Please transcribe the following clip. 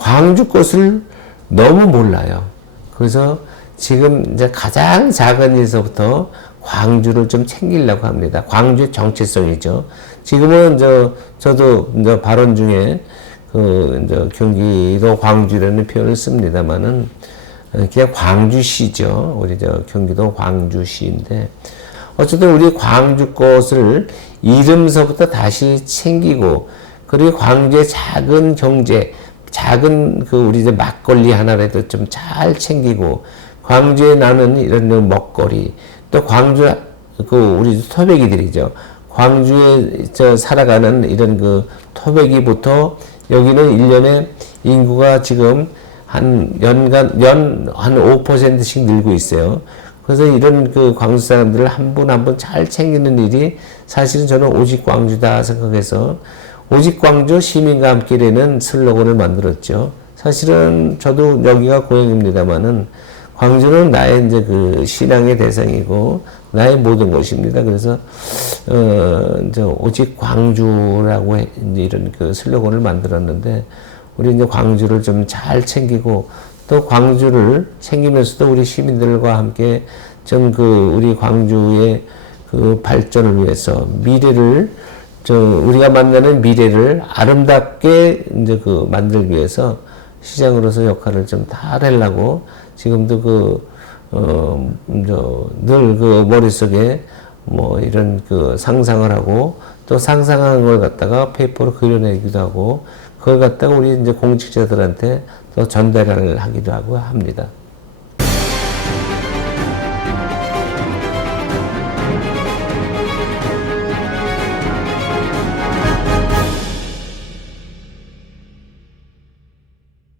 광주 것을 너무 몰라요. 그래서 지금 이제 가장 작은 일서부터 광주를 좀 챙기려고 합니다. 광주의 정체성이죠. 지금은 저 저도 이제 발언 중에 그 이제 경기도 광주라는 표현을 씁니다만은 그냥 광주시죠. 우리 저 경기도 광주시인데 어쨌든 우리 광주 것을 이름서부터 다시 챙기고 그리고 광주의 작은 경제, 작은 그 우리 이제 막걸리 하나라도 좀 잘 챙기고 광주에 나는 이런 그 먹거리 또 광주 그 우리 토백이들이죠. 광주에 저 살아가는 이런 그 토백이부터 여기는 일년에 인구가 지금 한 연간 연 한 5%씩 늘고 있어요. 그래서 이런 그 광주 사람들을 한 분 한 분 잘 챙기는 일이 사실은 저는 오직 광주다 생각해서 오직 광주 시민과 함께라는 슬로건을 만들었죠. 사실은 저도 여기가 고향입니다만은 광주는 나의 이제 그 신앙의 대상이고 나의 모든 것입니다. 그래서 어 이제 오직 광주라고 이런 그 슬로건을 만들었는데 우리 이제 광주를 좀 잘 챙기고 또 광주를 챙기면서도 우리 시민들과 함께 좀 그 우리 광주의 그 발전을 위해서 미래를 저 우리가 만나는 미래를 아름답게 이제 그 만들기 위해서 시장으로서 역할을 좀다 하려고 지금도 그, 어, 그어늘 그 머릿속에 뭐 이런 그 상상을 하고 또 상상한 걸 갖다가 페이퍼로 그려내기도 하고 그걸 갖다가 우리 이제 공직자들한테 또 전달을 하기도 하고 합니다.